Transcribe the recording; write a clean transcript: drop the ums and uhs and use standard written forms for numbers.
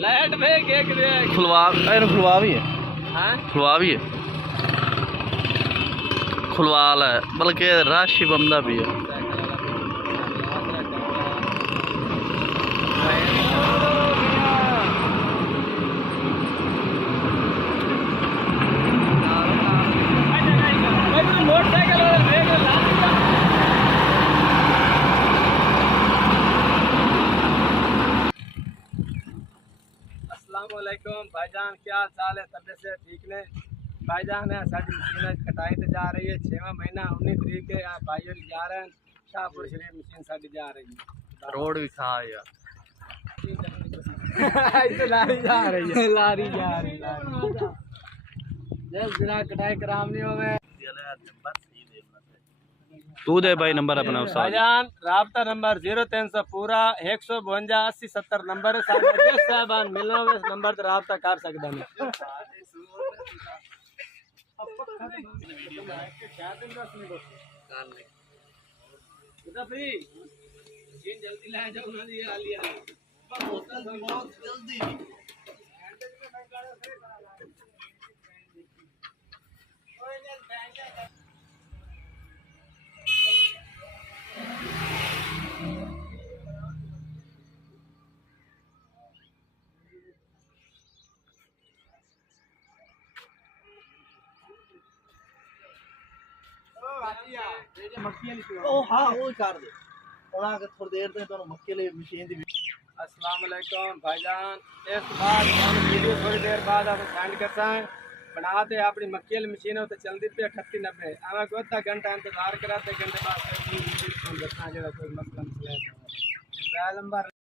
Light में cake दे खुलवा खुलवा भी है, हां खुलवा भी है, खुलवाल है, बल्कि राशि बंदा भी है। अस्सलामुअलैकुम भाईजान, क्या हाल चाल है? तबीयत से ठीक ने भाईजान? है साड़ी मशीन कटाई तो जा रही है, 6वां महीना 19 तरीक के भाई जा रहे हैं शाहपुर शरीफ। मशीन साड़ी जा रही है, रोड भी खा यार लारी जा रही है, लारी जा रही है कटाई करामनी हो गए। तू दे भाई नंबर अपना भाईजान राब्ता नंबर 0300 पूरा 152 80 70 नंबर साहबान मिलना नंबर तो राब्ता कर सकता मैं। जल्दी ला जाओ ना जल्दी अस्सलाम वालेकुम भाईजान, इस बार वीडियो थोड़ी देर बाद आप सेंड करता है बनाते अपनी मक्की वाली मशीन है तो चलती पे 3890 आवा को आधा घंटा इंतजार कराते घंटे बाद कोई मसला मसला नंबर